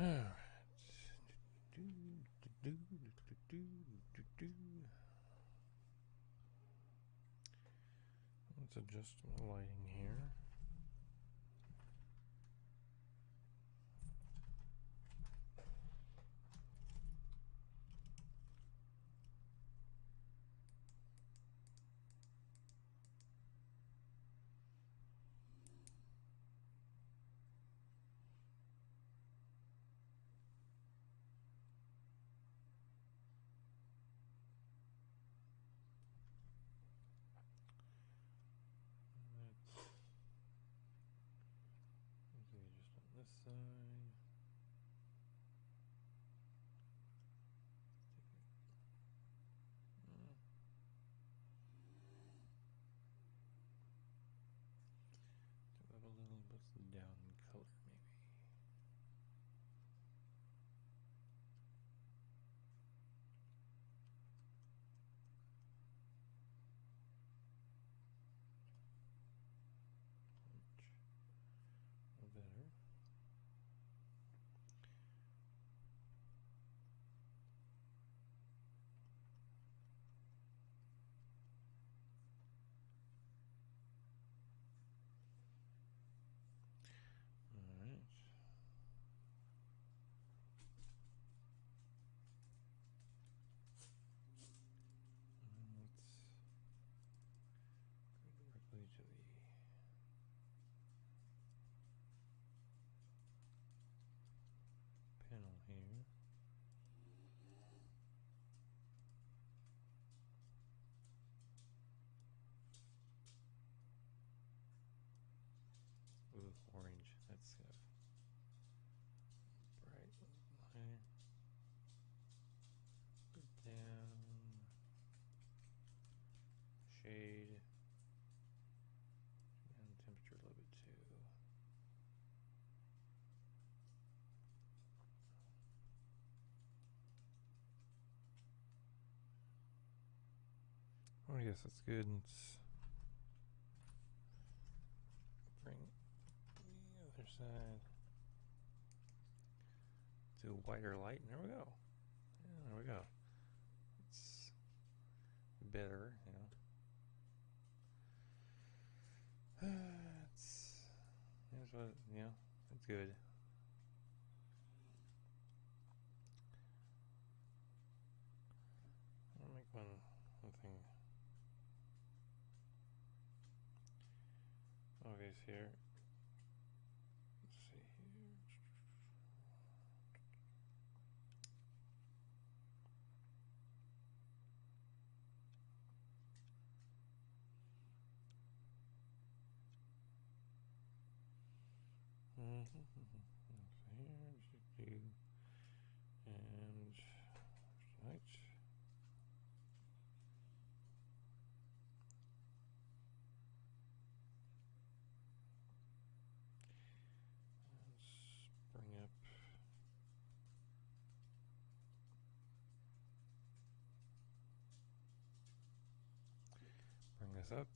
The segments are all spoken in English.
Alright. Let's adjust my lighting here. Just on this side. Do it a little bit down in color, maybe. Much better. Alright. Let's go directly to the panel here. Ooh, orange. That's bright line. Go down. Shade. And temperature a little bit too. Oh, I guess that's good. Let's bring the other side to a whiter light, and there we go. Yeah, there we go. It's better, you know. Here's what, you know, it's good. I'll make one thing. Obvious here. Let's see here. So here, and tonight. Bring up bring this up.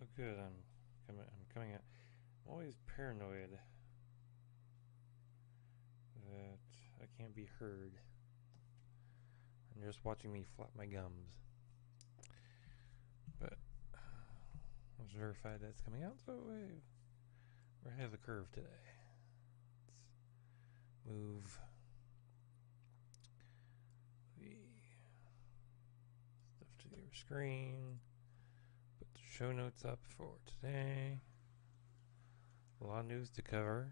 Oh good, I'm coming out. I'm always paranoid that I can't be heard. And you're just watching me flap my gums. But let's verify that's coming out, so we're ahead of the curve today. Let's move the stuff to your screen. Put the show notes up for today. A lot of news to cover.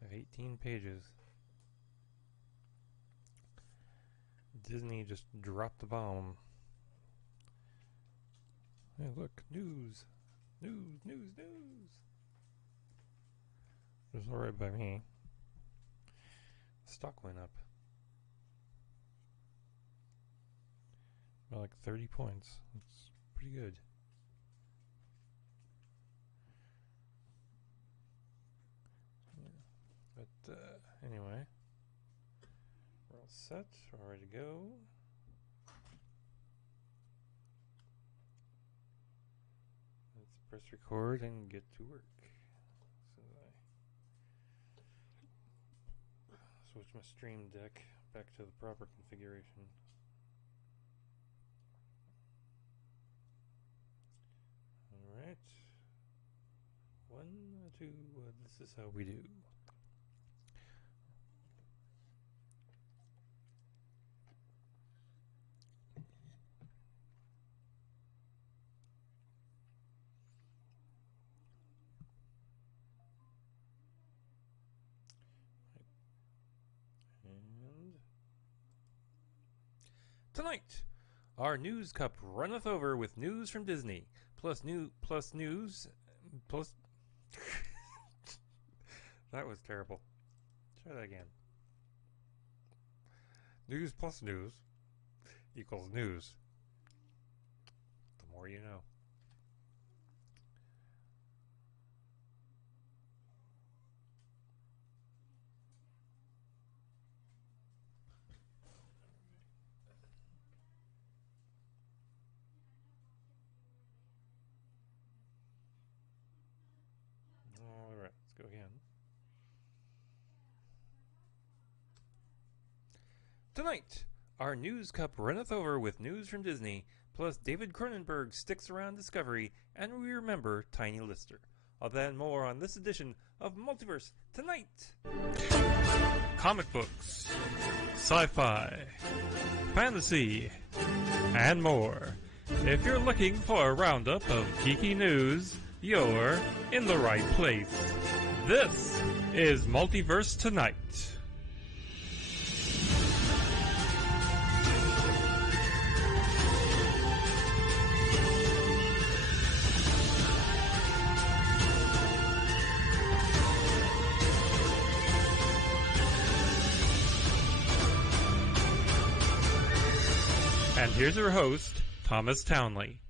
I have 18 pages. Disney just dropped the bomb. Hey, look, news. News, news, news. It was alright by me. Stock went up by like 30 points. That's pretty good. set. We're ready to go. Let's press record and get to work. So I switch my stream deck back to the proper configuration. Alright. 1, 2, this is how we do. Tonight, our news cup runneth over with news from Disney, plus news. That was terrible. Try that again. News plus news equals news. The more you know. Alright, let's go again. Tonight, our news cup runneth over with news from Disney, plus David Cronenberg sticks around Discovery, and we remember Tiny Lister. All that and more on this edition of Multiverse Tonight! Comic books, sci-fi, fantasy, and more. If you're looking for a roundup of geeky news, you're in the right place. This is Multiverse Tonight. And here's your host, Thomas Townley.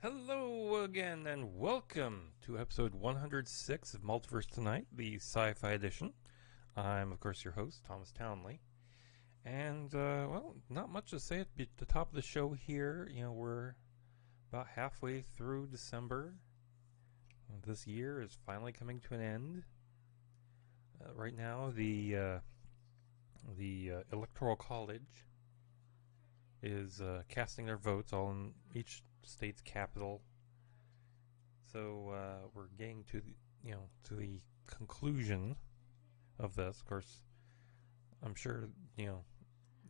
Hello again, and welcome to episode 106 of Multiverse Tonight, the sci-fi edition. I'm, of course, your host, Thomas Townley. And, well, not much to say at the top of the show here. You know, we're about halfway through December. This year is finally coming to an end. Right now, the Electoral College is casting their votes all in each state's capital. So we're getting to the conclusion of this. Of course, I'm sure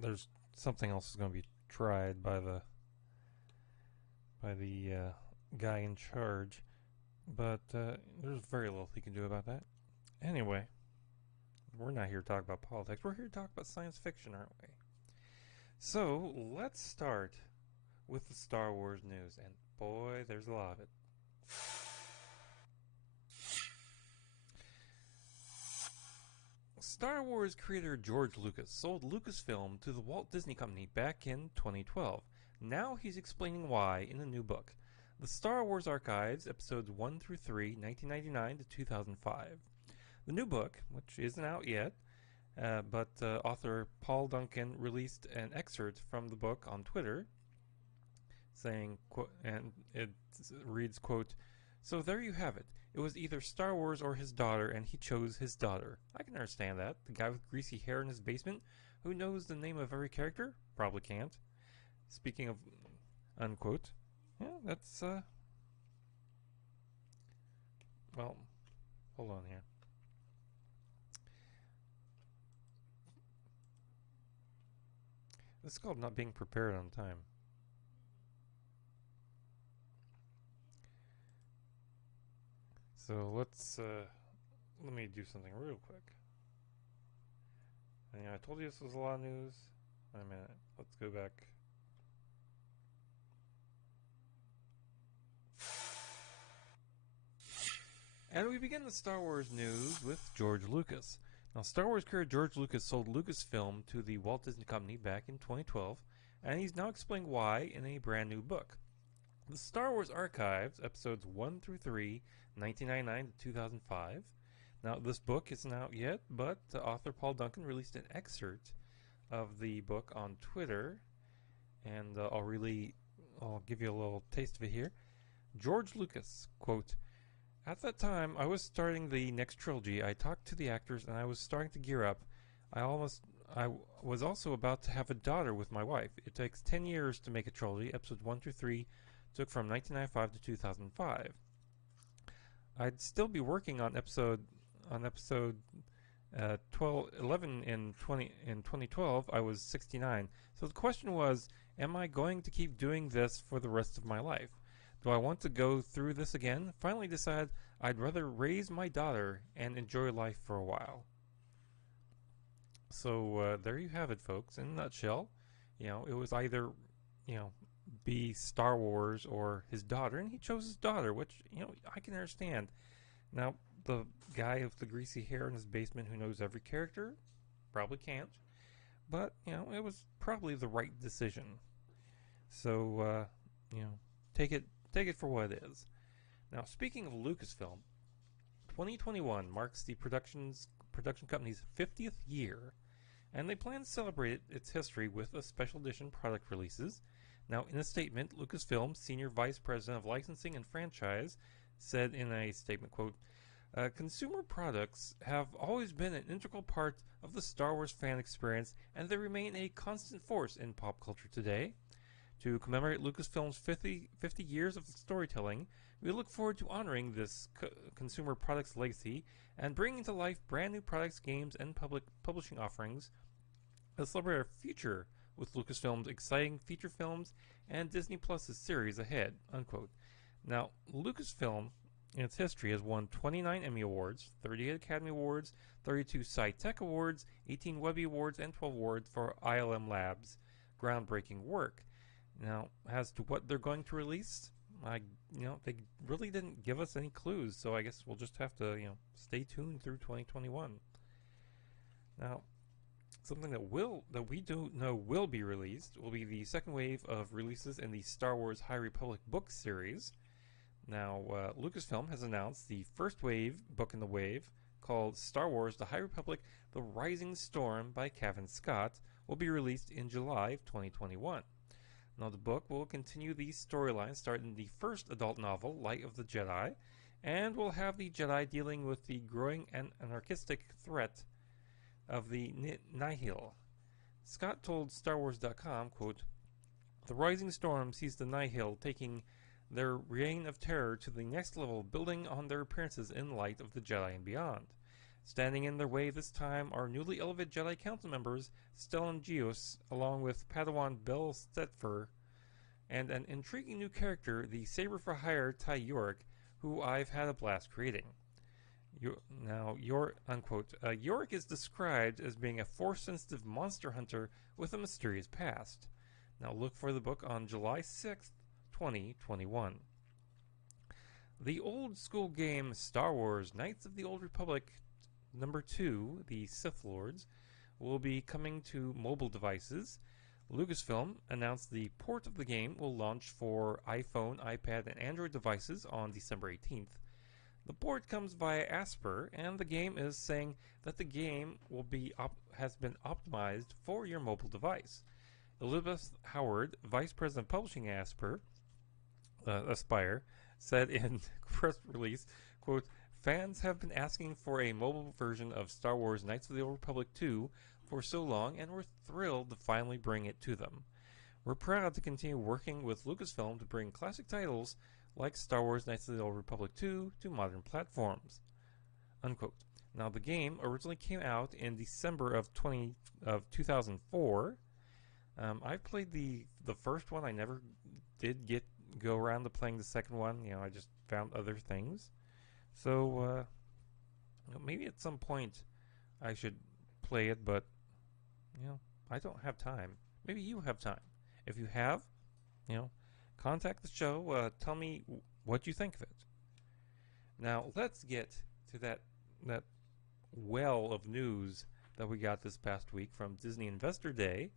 there's something else is going to be tried by the guy in charge, but there's very little he can do about that. Anyway, we're not here to talk about politics. We're here to talk about science fiction, aren't we? So, let's start with the Star Wars news, and boy, there's a lot of it. Star Wars creator George Lucas sold Lucasfilm to the Walt Disney Company back in 2012. Now he's explaining why in a new book, The Star Wars Archives, Episodes 1 through 3, 1999 to 2005. The new book, which isn't out yet, but author Paul Duncan released an excerpt from the book on Twitter, saying, and it reads, quote, "So there you have it. It was either Star Wars or his daughter, and he chose his daughter. I can understand that. The guy with greasy hair in his basement, who knows the name of every character? Probably can't. Speaking of, unquote. Yeah, that's, well, hold on here. This is called not being prepared on time. So let's, let me do something real quick. And, I told you this was a lot of news. Wait a minute. Let's go back. And we begin the Star Wars news with George Lucas. Now, Star Wars creator George Lucas sold Lucasfilm to the Walt Disney Company back in 2012, and he's now explaining why in a brand new book. The Star Wars Archives, Episodes 1 through 3, 1999 to 2005. Now, this book isn't out yet, but author Paul Duncan released an excerpt of the book on Twitter, and I'll give you a little taste of it here. George Lucas, quote, "At that time, I was starting the next trilogy. I talked to the actors, and I was starting to gear up. I was also about to have a daughter with my wife. It takes 10 years to make a trilogy. Episodes 1 through 3 took from 1995 to 2005. I'd still be working on episode 11 in 2012. I was 69. So the question was, am I going to keep doing this for the rest of my life? Do I want to go through this again? Finally decided I'd rather raise my daughter and enjoy life for a while." So there you have it, folks. In a nutshell, it was either, be Star Wars or his daughter, and he chose his daughter, which, I can understand. Now, the guy with the greasy hair in his basement who knows every character probably can't, but, it was probably the right decision. So, take it for what it is. Now, speaking of Lucasfilm, 2021 marks the production company's 50th year, and they plan to celebrate its history with a special edition product releases. Now, in a statement, Lucasfilm's Senior Vice President of Licensing and Franchise said in a statement, quote, "Consumer products have always been an integral part of the Star Wars fan experience, and they remain a constant force in pop culture today. To commemorate Lucasfilm's 50 years of storytelling, we look forward to honoring this consumer products legacy and bringing to life brand new products, games, and publishing offerings that celebrate our future with Lucasfilm's exciting feature films and Disney Plus's series ahead," unquote. Now, Lucasfilm in its history has won 29 Emmy Awards, 38 Academy Awards, 32 Sci-Tech Awards, 18 Webby Awards, and 12 awards for ILM Labs' groundbreaking work. Now, as to what they're going to release, they really didn't give us any clues, so I guess we'll just have to, stay tuned through 2021. Now, something that we do know will be released will be the second wave of releases in the Star Wars High Republic book series. Now, Lucasfilm has announced the first book in the wave, called Star Wars The High Republic The Rising Storm by Cavan Scott, will be released in July of 2021. Now, the book will continue the storyline starting in the first adult novel, Light of the Jedi, and will have the Jedi dealing with the growing and anarchistic threat of the Nihil. Scott told StarWars.com, quote, "The Rising Storm sees the Nihil taking their reign of terror to the next level, building on their appearances in Light of the Jedi and beyond. Standing in their way this time are newly elevated Jedi Council members Stellan Gios, along with Padawan Bell Stetfer, and an intriguing new character, the Saber for Hire Ty Yorick, who I've had a blast creating." Yorick is described as being a Force-sensitive monster hunter with a mysterious past. Now, look for the book on July 6th, 2021. The old school game Star Wars Knights of the Old Republic #2, the Sith Lords, will be coming to mobile devices. Lucasfilm announced the port of the game will launch for iPhone, iPad, and Android devices on December 18th. The port comes via Asper, and the game is saying that the game has been optimized for your mobile device. Elizabeth Howard, Vice President of Publishing Aspire, said in press release, quote, "Fans have been asking for a mobile version of Star Wars Knights of the Old Republic 2 for so long, and we're thrilled to finally bring it to them. We're proud to continue working with Lucasfilm to bring classic titles like Star Wars Knights of the Old Republic 2 to modern platforms," unquote. Now, the game originally came out in December of 2004. I played the first one. I never did go around to playing the second one. I just found other things. So maybe at some point I should play it, but I don't have time. Maybe you have time. If you have, contact the show. Tell me what you think of it. Now, let's get to that well of news that we got this past week from Disney Investor Day.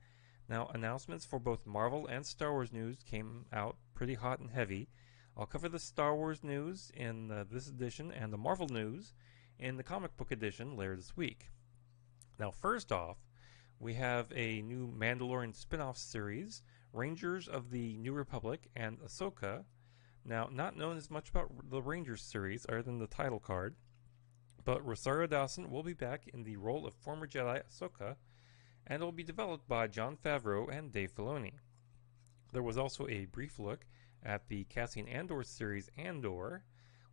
Now, announcements for both Marvel and Star Wars news came out pretty hot and heavy. I'll cover the Star Wars news in this edition and the Marvel news in the comic book edition later this week. Now, first off, We have a new Mandalorian spin-off series, Rangers of the New Republic and Ahsoka. Now, not known as much about the Rangers series other than the title card, but Rosario Dawson will be back in the role of former Jedi Ahsoka, and it will be developed by Jon Favreau and Dave Filoni. There was also a brief look at the Cassian Andor series Andor,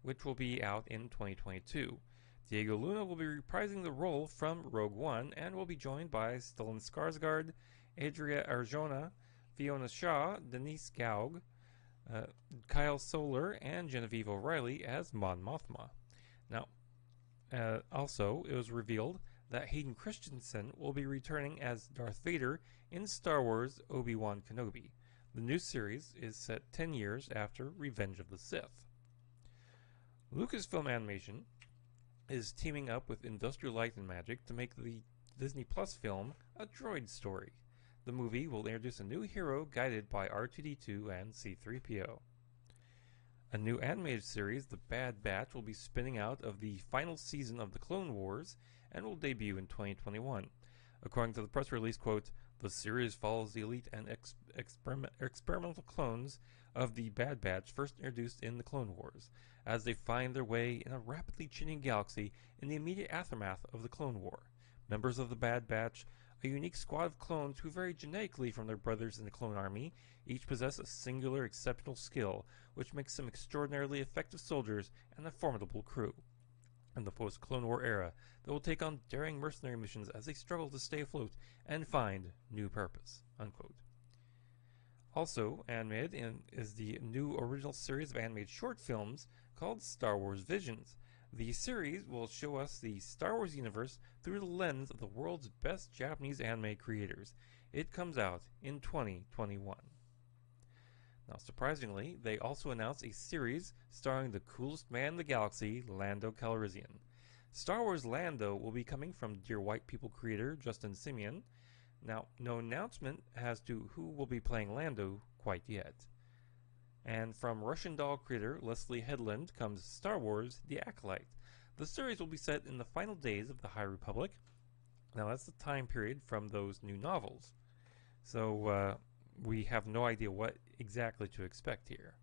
which will be out in 2022. Diego Luna will be reprising the role from Rogue One and will be joined by Stellan Skarsgård, Adria Arjona, Fiona Shaw, Denise Gaug, Kyle Soler, and Genevieve O'Reilly as Mon Mothma. Now, also, it was revealed that Hayden Christensen will be returning as Darth Vader in Star Wars Obi-Wan Kenobi. The new series is set 10 years after Revenge of the Sith. Lucasfilm Animation is teaming up with Industrial Light and Magic to make the Disney Plus film A Droid Story. The movie will introduce a new hero guided by R2-D2 and C-3PO. A new animated series, The Bad Batch, will be spinning out of the final season of the Clone Wars and will debut in 2021. According to the press release, quote, "The series follows the elite and experimental clones of the Bad Batch first introduced in the Clone Wars, as they find their way in a rapidly changing galaxy in the immediate aftermath of the Clone War. Members of the Bad Batch, a unique squad of clones who vary genetically from their brothers in the Clone Army, each possess a singular exceptional skill, which makes them extraordinarily effective soldiers and a formidable crew. In the post-Clone War era, they will take on daring mercenary missions as they struggle to stay afloat and find new purpose." Unquote. Also animated is the new original series of animated short films called Star Wars Visions. The series will show us the Star Wars universe through the lens of the world's best Japanese anime creators. It comes out in 2021. Now, surprisingly, they also announced a series starring the coolest man in the galaxy, Lando Calrissian. Star Wars Lando will be coming from Dear White People creator Justin Simien. Now, no announcement as to who will be playing Lando quite yet. And from Russian Doll creator Leslie Headland comes Star Wars The Acolyte. The series will be set in the final days of the High Republic. Now, that's the time period from those new novels. So, we have no idea what exactly to expect here.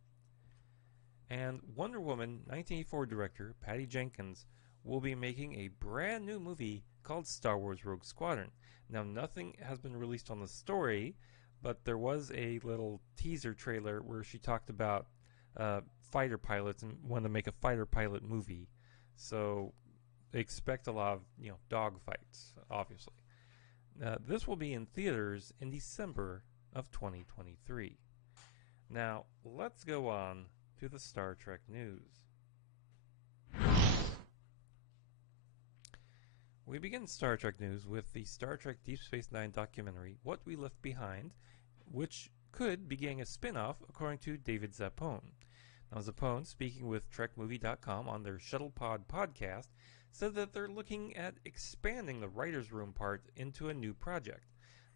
And Wonder Woman 1984 director Patty Jenkins will be making a brand new movie called Star Wars Rogue Squadron. Now, nothing has been released on the story, but there was a little teaser trailer where she talked about fighter pilots and wanted to make a fighter pilot movie. So expect a lot of dog fights, obviously. This will be in theaters in December of 2023. Now, let's go on to the Star Trek news. We begin Star Trek news with the Star Trek Deep Space Nine documentary, What We Left Behind, which could be getting a spin-off, according to David Zappone. Now, Zappone, speaking with TrekMovie.com on their Shuttlepod podcast, said that they're looking at expanding the writer's room part into a new project.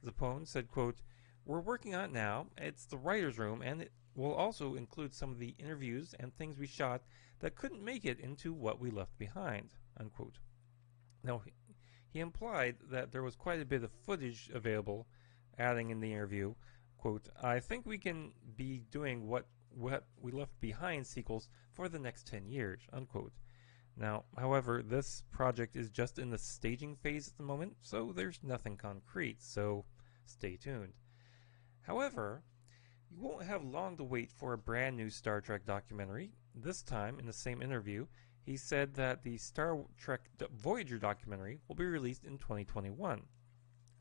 Zappone said, quote, "We're working on it now. It's the writer's room, and it will also include some of the interviews and things we shot that couldn't make it into What We Left Behind," unquote. Now, he implied that there was quite a bit of footage available, adding in the interview, quote, "I think we can be doing what we left behind sequels for the next 10 years, unquote. Now, however, this project is just in the staging phase at the moment, so there's nothing concrete, so stay tuned. However, you won't have long to wait for a brand new Star Trek documentary. This time, in the same interview, he said that the Star Trek Voyager documentary will be released in 2021.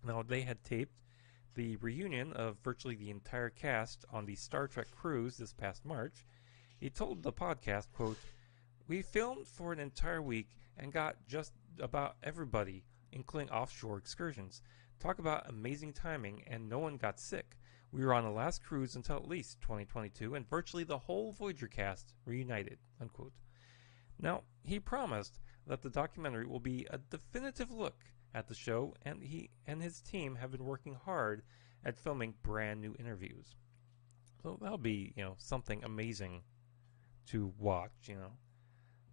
Now, they had taped the reunion of virtually the entire cast on the Star Trek cruise this past March. He told the podcast, quote, "We filmed for an entire week and got just about everybody, including offshore excursions. Talk about amazing timing, and no one got sick. We were on the last cruise until at least 2022, and virtually the whole Voyager cast reunited," unquote. Now, he promised that the documentary will be a definitive look at the show, and he and his team have been working hard at filming brand new interviews. So that'll be, something amazing to watch,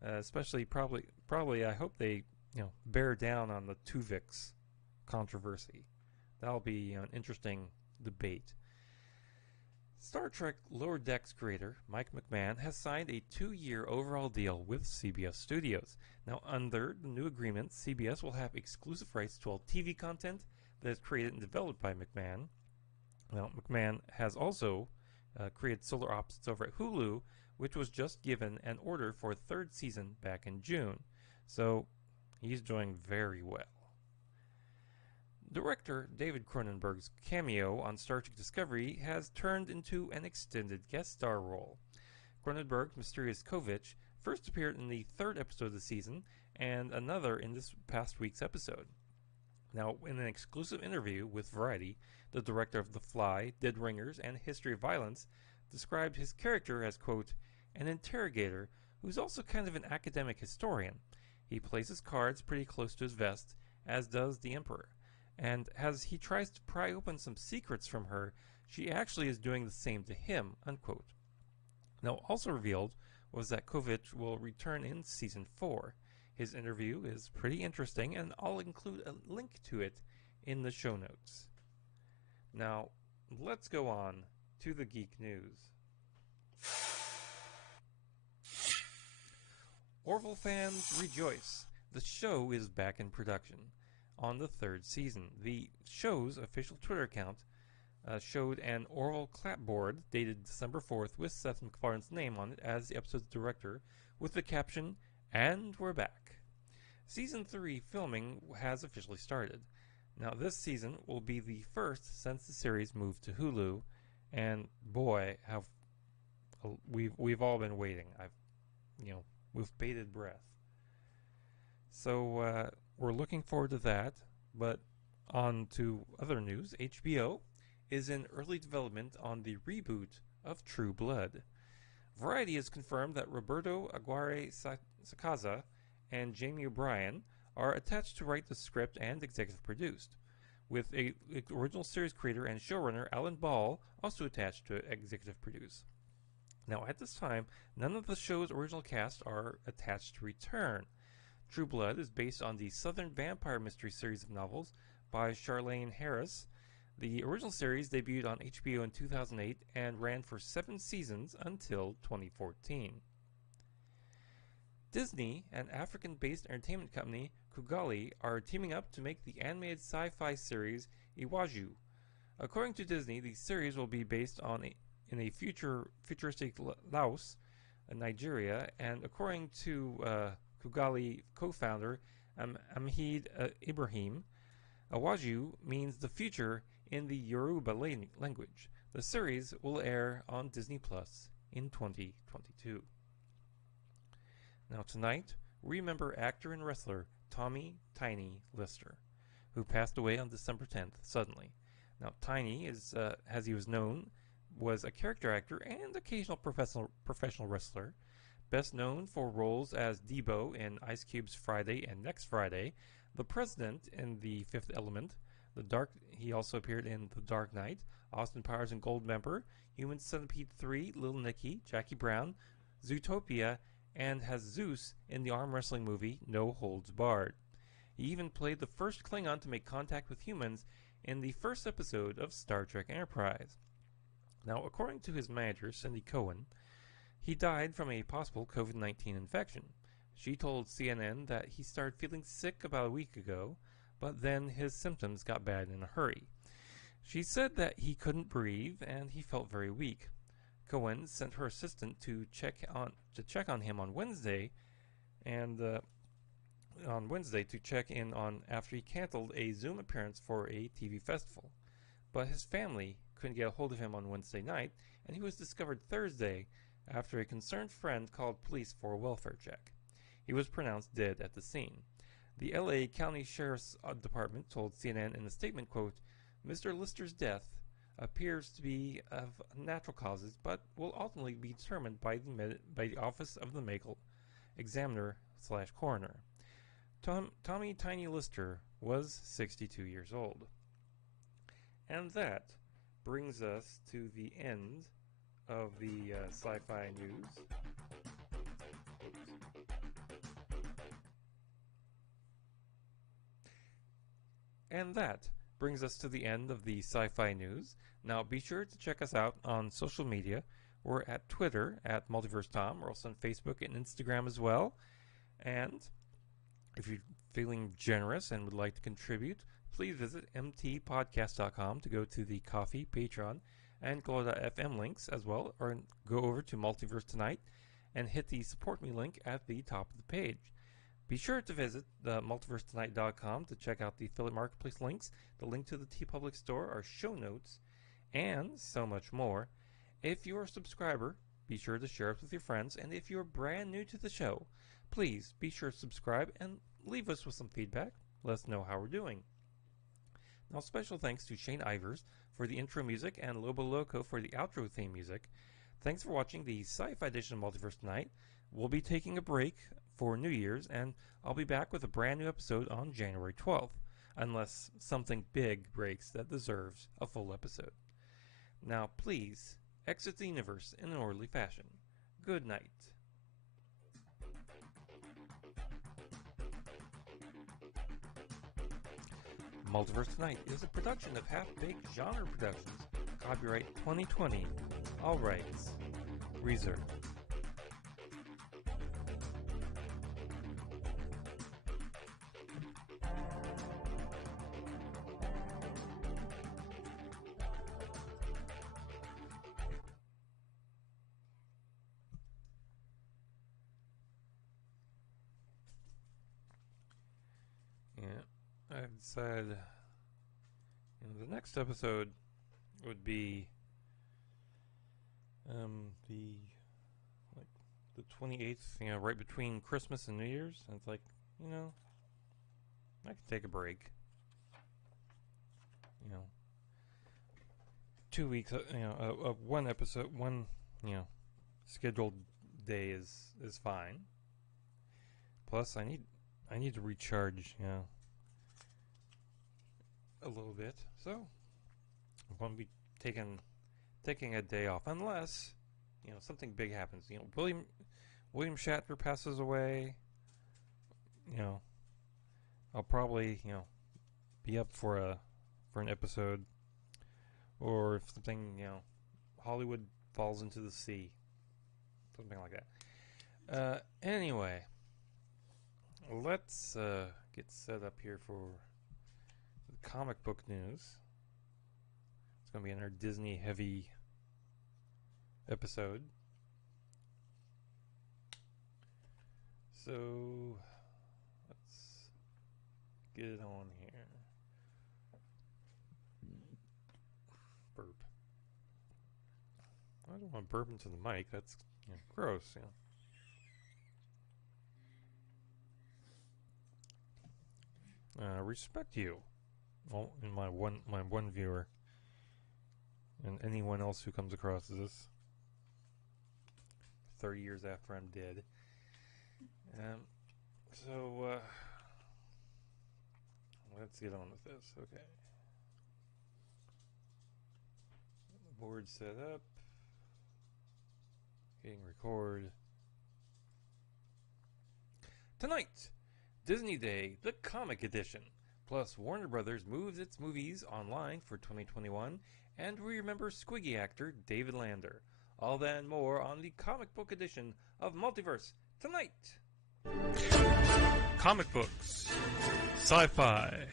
especially probably I hope they, bear down on the Tuvix controversy. That'll be an interesting debate. Star Trek Lower Decks creator Mike McMahon has signed a 2-year overall deal with CBS Studios. Now, under the new agreement, CBS will have exclusive rights to all TV content that is created and developed by McMahon. Now, McMahon has also created Solar Opposites over at Hulu, which was just given an order for a 3rd season back in June. So, he's doing very well. Director David Cronenberg's cameo on Star Trek Discovery has turned into an extended guest star role. Cronenberg's mysterious Kovich first appeared in the 3rd episode of the season, and another in this past week's episode. Now, in an exclusive interview with Variety, the director of The Fly, Dead Ringers, and History of Violence described his character as, quote, an interrogator who's also kind of an academic historian. He plays his cards pretty close to his vest, as does the Emperor. And as he tries to pry open some secrets from her, she actually is doing the same to him, unquote. Now, also revealed was that Kovich will return in Season 4. His interview is pretty interesting, and I'll include a link to it in the show notes. Now, let's go on to the geek news. Orville fans rejoice. The show is back in production on the 3rd season. The show's official Twitter account showed an Orville clapboard dated December 4th with Seth MacFarlane's name on it as the episode's director, with the caption, "And we're back." Season 3 filming has officially started. Now, this season will be the first since the series moved to Hulu, and boy, have we've all been waiting. With bated breath. So we're looking forward to that. But on to other news. HBO is in early development on the reboot of True Blood. Variety has confirmed that Roberto Aguirre Sacasa and Jamie O'Brien are attached to write the script and executive produced, with a original series creator and showrunner Alan Ball also attached to executive produce. Now, at this time, none of the show's original cast are attached to return. True Blood is based on the Southern Vampire Mystery series of novels by Charlaine Harris. The original series debuted on HBO in 2008 and ran for 7 seasons until 2014. Disney and African-based entertainment company Kugali are teaming up to make the animated sci-fi series Iwaju. According to Disney, the series will be based in a futuristic Laos, Nigeria, and according to Kugali co-founder Amhid Ibrahim, Iwaju means the future in the Yoruba language. The series will air on Disney Plus in 2022. Now tonight, we remember actor and wrestler Tommy "Tiny" Lister, who passed away on December 10th suddenly. Now Tiny, as he was known, was a character actor and occasional professional wrestler, best known for roles as Debo in Ice Cube's Friday and Next Friday, the President in The Fifth Element, he also appeared in The Dark Knight, Austin Powers and Goldmember, Human Centipede 3, Little Nicky, Jackie Brown, Zootopia, and has Zeus in the arm wrestling movie No Holds Barred. He even played the first Klingon to make contact with humans in the first episode of Star Trek Enterprise. Now, according to his manager, Cindy Cohen, he died from a possible COVID-19 infection. She told CNN that he started feeling sick about a week ago, but then his symptoms got bad in a hurry. She said that he couldn't breathe and he felt very weak. Cohen sent her assistant to check on him on Wednesday, and to check in on after he canceled a Zoom appearance for a TV festival. But his family couldn't get a hold of him on Wednesday night, and he was discovered Thursday after a concerned friend called police for a welfare check. He was pronounced dead at the scene. The LA County Sheriff's Department told CNN in a statement, quote, "Mr. Lister's death appears to be of natural causes, but will ultimately be determined by the Office of the Medical Examiner/Coroner." Tommy "Tiny" Lister was 62 years old. And that brings us to the end of the sci-fi news. And that brings us to the end of the sci-fi news. Now be sure to check us out on social media. We're at Twitter at Multiverse Tom. We're also on Facebook and Instagram as well. And if you're feeling generous and would like to contribute, please visit mtpodcast.com to go to the Coffee, Patreon, and Glow.fm links as well, or go over to Multiverse Tonight and hit the Support Me link at the top of the page. Be sure to visit the multiversetonight.com to check out the affiliate marketplace links, the link to the TeePublic store, our show notes, and so much more. If you're a subscriber, be sure to share us with your friends, and if you're brand new to the show, please be sure to subscribe and leave us with some feedback. Let us know how we're doing. Now, special thanks to Shane Ivers for the intro music and Lobo Loco for the outro theme music. Thanks for watching the Sci-Fi edition of Multiverse Tonight. We'll be taking a break for New Year's, and I'll be back with a brand new episode on January 12th, unless something big breaks that deserves a full episode. Now, please exit the universe in an orderly fashion. Good night. Multiverse Tonight is a production of Half-Baked Genre Productions. Copyright 2020. All rights reserved. I've decided the next episode would be the 28th, right between Christmas and New Year's. And it's like, I could take a break. 2 weeks, of one episode, one, scheduled day is fine. Plus, I need to recharge, a little bit. So, I won't be taking a day off unless, something big happens. William Shatner passes away. I'll probably, be up for an episode, or if something, Hollywood falls into the sea, something like that. Anyway, let's get set up here for the comic book news. It's going to be another Disney heavy episode. So let's get it on here. Burp. I don't want to burp into the mic. That's gross. Respect you, well, and my one viewer, and anyone else who comes across this 30 years after I'm dead. So let's get on with this. Okay, the board set up, hitting record. Tonight, Disney Day, the comic edition. Plus, Warner Brothers moves its movies online for 2021, and we remember Squiggy actor David Lander. All that and more on the comic book edition of Multiverse Tonight. Comic books, sci-fi,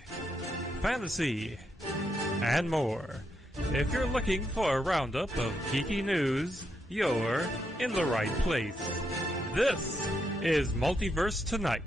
fantasy, and more. If you're looking for a roundup of geeky news, you're in the right place. This is Multiverse Tonight.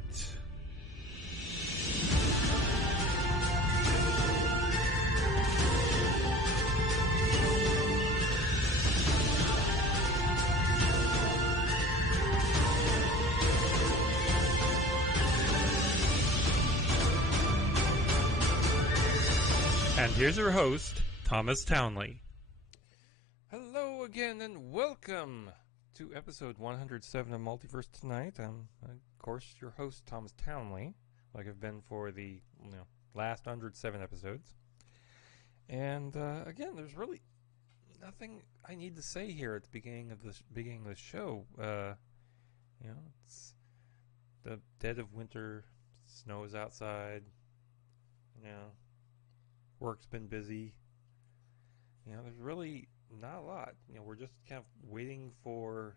And here's your host, Thomas Townley. Hello again, and welcome to episode 107 of Multiverse Tonight. I'm, of course, your host, Thomas Townley, like I've been for the last 107 episodes. And again, there's really nothing I need to say here at the beginning of the show. It's the dead of winter, snow is outside. work's been busy. There's really not a lot. We're just kind of waiting for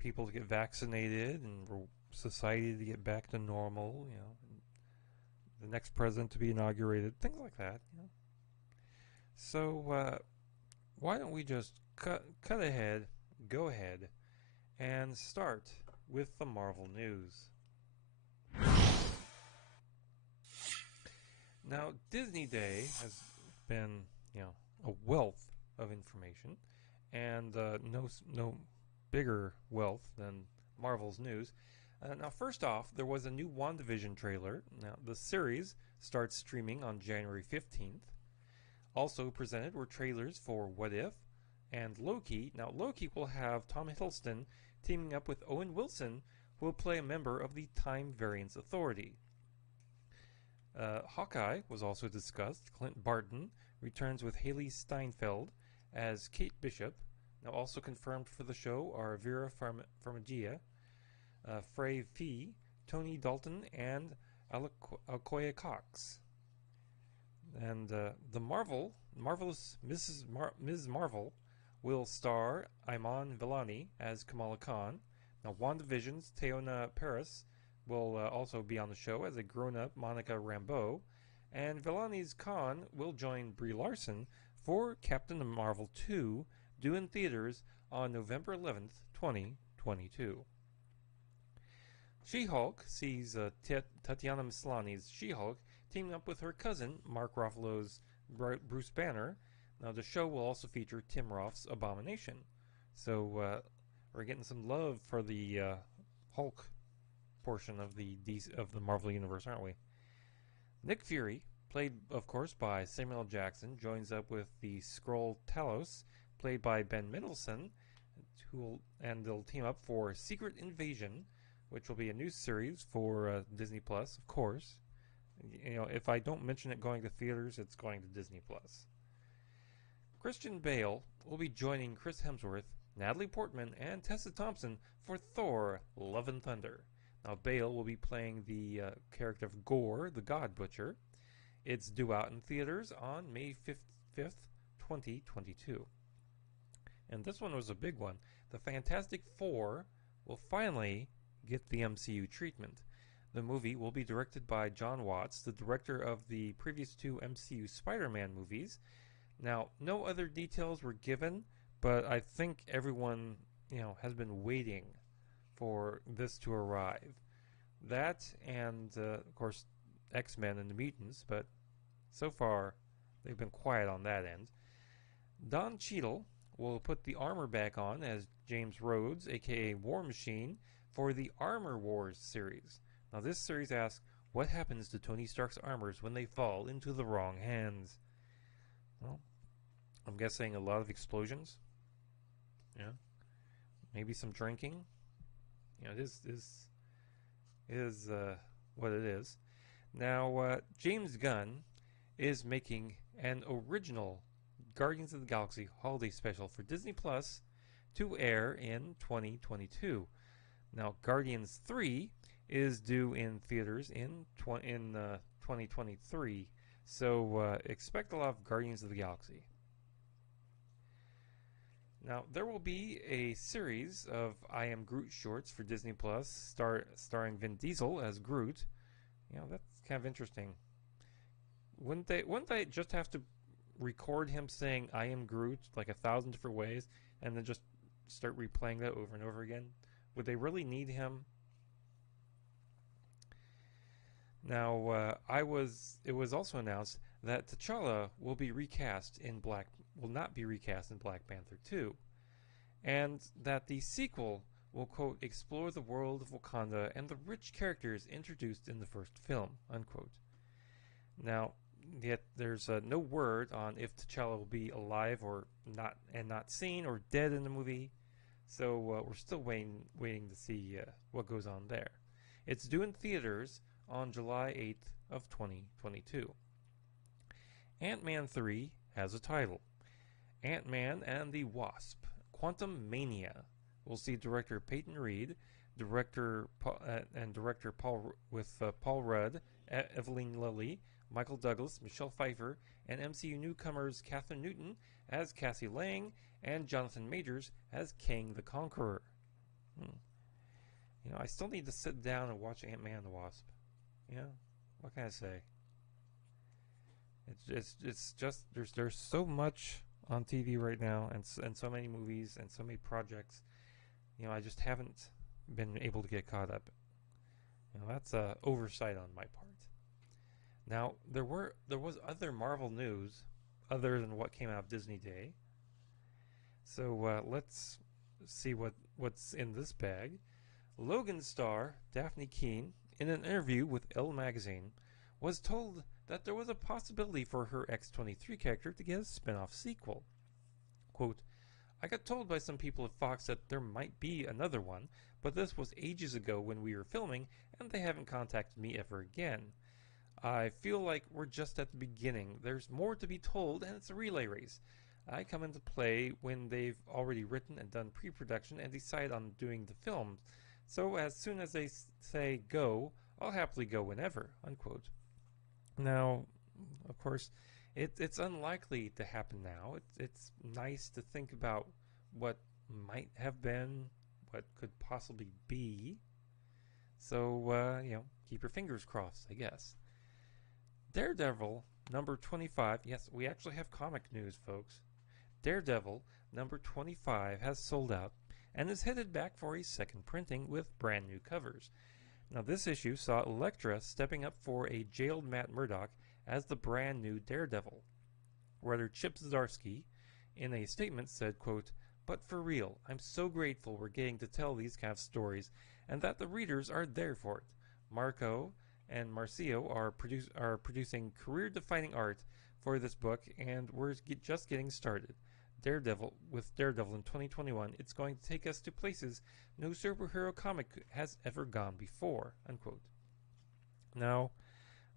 people to get vaccinated and society to get back to normal. The next president to be inaugurated, things like that. So why don't we just cut ahead, go ahead, and start with the Marvel news. Now, Disney Day has been, a wealth of information, and no bigger wealth than Marvel's news. Now, first off, there was a new WandaVision trailer. Now, the series starts streaming on January 15th. Also presented were trailers for What If and Loki. Now, Loki will have Tom Hiddleston teaming up with Owen Wilson, who will play a member of the Time Variance Authority. Hawkeye was also discussed. Clint Barton returns with Haley Steinfeld as Kate Bishop. Now, also confirmed for the show are Vera Farmiga, Frey Fee, Tony Dalton, and Alcoya Cox. And the marvelous Ms. Marvel will star Iman Vellani as Kamala Khan. Now, WandaVision's Teyonah Parris will also be on the show as a grown-up Monica Rambeau, and Vellani's Khan will join Brie Larson for Captain Marvel 2, due in theaters on November 11th, 2022. She-Hulk sees Tatiana Maslany's She-Hulk teaming up with her cousin, Mark Ruffalo's Bruce Banner. Now, the show will also feature Tim Roth's Abomination. So, we're getting some love for the Hulk portion of the Marvel Universe, aren't we? Nick Fury, played, of course, by Samuel L. Jackson, joins up with the Skrull Talos, played by Ben Mendelsohn, and they'll team up for Secret Invasion, which will be a new series for Disney Plus, of course. If I don't mention it going to theaters, it's going to Disney Plus. Christian Bale will be joining Chris Hemsworth, Natalie Portman, and Tessa Thompson for Thor: Love and Thunder. Now, Bale will be playing the character of Gore, the God Butcher. It's due out in theaters on May 5th, 2022. And this one was a big one. The Fantastic Four will finally get the MCU treatment. The movie will be directed by John Watts, the director of the previous two MCU Spider-Man movies. Now, no other details were given, but I think everyone, has been waiting for this to arrive. That and, of course, X-Men and the Mutants, but so far they've been quiet on that end. Don Cheadle will put the armor back on as James Rhodes, aka War Machine, for the Armor Wars series. Now, this series asks, what happens to Tony Stark's armors when they fall into the wrong hands? Well, I'm guessing a lot of explosions. Yeah. Maybe some drinking. This is what it is. Now, James Gunn is making an original Guardians of the Galaxy holiday special for Disney Plus to air in 2022. Now, Guardians 3 is due in theaters in 2023, so expect a lot of Guardians of the Galaxy. Now, there will be a series of I Am Groot shorts for Disney Plus, starring Vin Diesel as Groot. That's kind of interesting. Wouldn't they just have to record him saying I am Groot like 1,000 different ways and then just start replaying that over and over again? Would they really need him? Now, it was also announced that T'Challa will not be recast in Black Panther 2, and that the sequel will, quote, explore the world of Wakanda and the rich characters introduced in the first film, unquote. Now, yet there's no word on if T'Challa will be alive or not, and not seen or dead in the movie, so we're still waiting to see what goes on there. It's due in theaters on July 8th of 2022. Ant-Man 3 has a title. Ant-Man and the Wasp: Quantum Mania will see director Peyton Reed, director Paul Rudd, Evelyn Lilly, Michael Douglas, Michelle Pfeiffer, and MCU newcomers Kathryn Newton as Cassie Lang and Jonathan Majors as Kang the Conqueror. I still need to sit down and watch Ant-Man and the Wasp. What can I say? It's just there's so much on TV right now, and so many movies and so many projects. I just haven't been able to get caught up. That's a oversight on my part. Now there was other Marvel news other than what came out of Disney Day. So let's see what's in this bag. Logan star Daphne Keane, in an interview with Elle magazine, was told that there was a possibility for her X-23 character to get a spin-off sequel. Quote, "I got told by some people at Fox that there might be another one, but this was ages ago when we were filming, and they haven't contacted me ever again. I feel like we're just at the beginning. There's more to be told, and it's a relay race. I come into play when they've already written and done pre-production and decide on doing the film. So as soon as they say go, I'll happily go whenever," unquote. Now, of course, it's unlikely to happen now. It's nice to think about what might have been, what could possibly be. So, keep your fingers crossed, I guess. Daredevil number 25. Yes, we actually have comic news, folks. Daredevil number 25 has sold out and is headed back for a second printing with brand new covers. Now, this issue saw Elektra stepping up for a jailed Matt Murdock as the brand new Daredevil. Writer Chip Zdarsky, in a statement, said, quote, "But for real, I'm so grateful we're getting to tell these kind of stories and that the readers are there for it. Marco and Marcio are producing career-defining art for this book, and we're just getting started. Daredevil in 2021, it's going to take us to places no superhero comic has ever gone before," unquote. Now,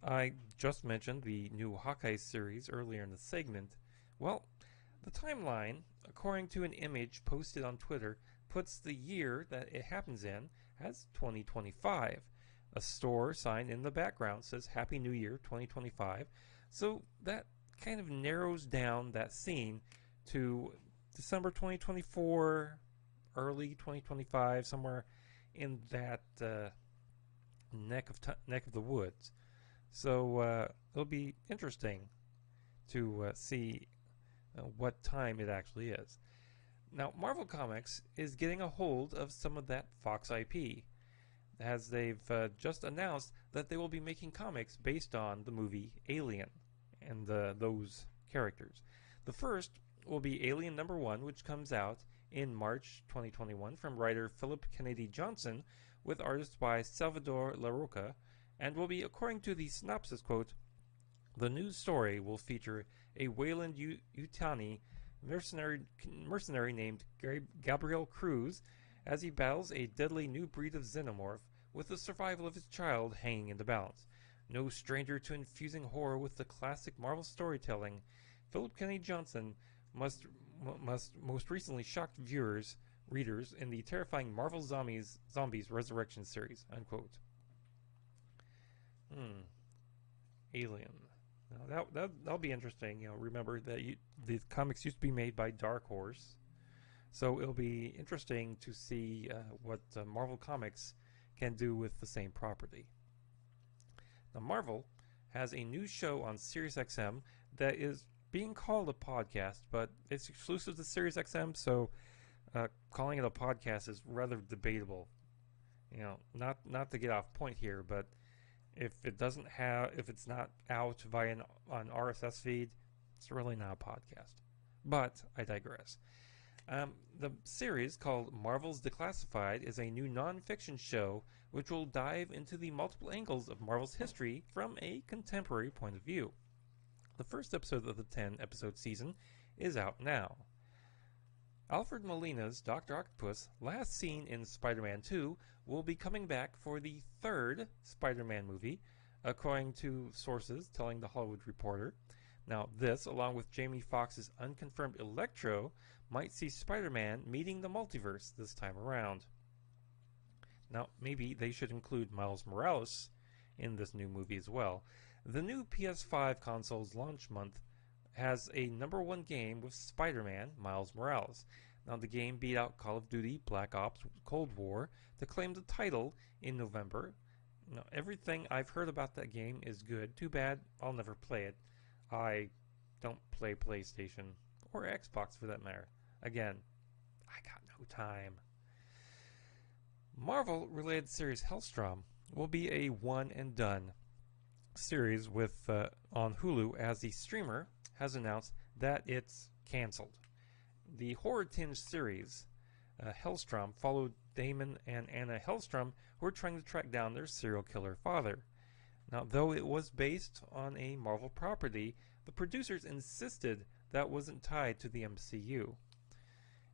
I just mentioned the new Hawkeye series earlier in the segment. Well, the timeline, according to an image posted on Twitter, puts the year that it happens in as 2025. A store sign in the background says Happy New Year 2025. So that kind of narrows down that scene to December 2024, early 2025, somewhere in that neck of the woods. So it'll be interesting to see what time it actually is. Now, Marvel Comics is getting a hold of some of that Fox IP, as they've just announced that they will be making comics based on the movie Alien and those characters. The first will be Alien number 1, which comes out in March 2021 from writer Philip Kennedy Johnson with artists by Salvador Larroca, and will be, according to the synopsis, quote, "The new story will feature a Wayland Yutani mercenary named Gabriel Cruz as he battles a deadly new breed of xenomorph with the survival of his child hanging in the balance. No stranger to infusing horror with the classic Marvel storytelling, Philip Kennedy Johnson must most recently shocked readers in the terrifying Marvel Zombies Resurrection series," unquote. Alien. Now that'll be interesting. Remember that the comics used to be made by Dark Horse, so it'll be interesting to see what Marvel Comics can do with the same property. Now, Marvel has a new show on SiriusXM that is being called a podcast, but it's exclusive to SiriusXM, so calling it a podcast is rather debatable. Not to get off point here, but if it's not out via an RSS feed, it's really not a podcast. But I digress. The series, called Marvel's Declassified, is a new non-fiction show which will dive into the multiple angles of Marvel's history from a contemporary point of view. The first episode of the 10-episode season is out now. Alfred Molina's Dr. Octopus, last seen in Spider-Man 2, will be coming back for the third Spider-Man movie, according to sources telling The Hollywood Reporter. Now, this, along with Jamie Foxx's unconfirmed Electro, might see Spider-Man meeting the multiverse this time around. Now, maybe they should include Miles Morales in this new movie as well. The new PS5 console's launch month has a #1 game with Spider-Man Miles Morales. Now, the game beat out Call of Duty Black Ops Cold War to claim the title in November. Now, everything I've heard about that game is good. Too bad I'll never play it. I don't play PlayStation or Xbox for that matter. Again, I got no time. Marvel-related series Hellstrom will be a one and done series with on Hulu, as the streamer has announced that it's canceled. The horror-tinged series Hellstrom followed Damon and Anna Hellstrom, who were trying to track down their serial killer father. Now, though it was based on a Marvel property, the producers insisted that wasn't tied to the MCU.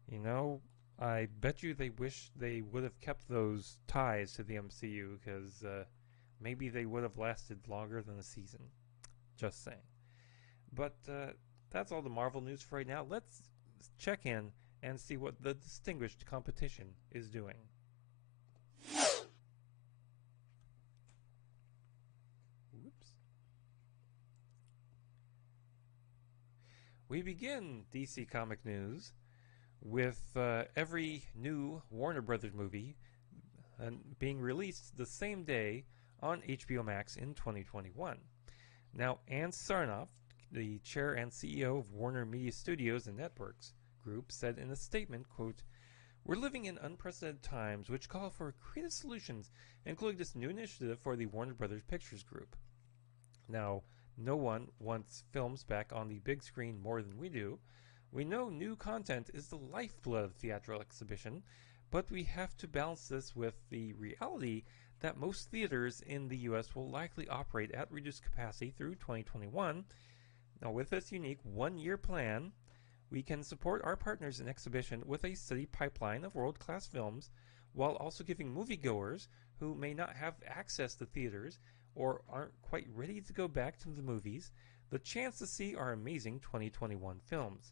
You know, I bet you they wish they would have kept those ties to the MCU, because maybe they would have lasted longer than a season. Just saying. But that's all the Marvel news for right now. Let's check in and see what the distinguished competition is doing. Whoops. We begin DC Comic News with every new Warner Brothers movie being released the same day on HBO Max in 2021. Now, Ann Sarnoff, the chair and CEO of Warner Media Studios and Networks Group, said in a statement, quote, "We're living in unprecedented times which call for creative solutions, including this new initiative for the Warner Brothers Pictures Group." Now, no one wants films back on the big screen more than we do. We know new content is the lifeblood of theatrical exhibition, but we have to balance this with the reality that most theaters in the U.S. will likely operate at reduced capacity through 2021. Now, with this unique one-year plan, we can support our partners in exhibition with a steady pipeline of world-class films, while also giving moviegoers who may not have access to theaters or aren't quite ready to go back to the movies the chance to see our amazing 2021 films.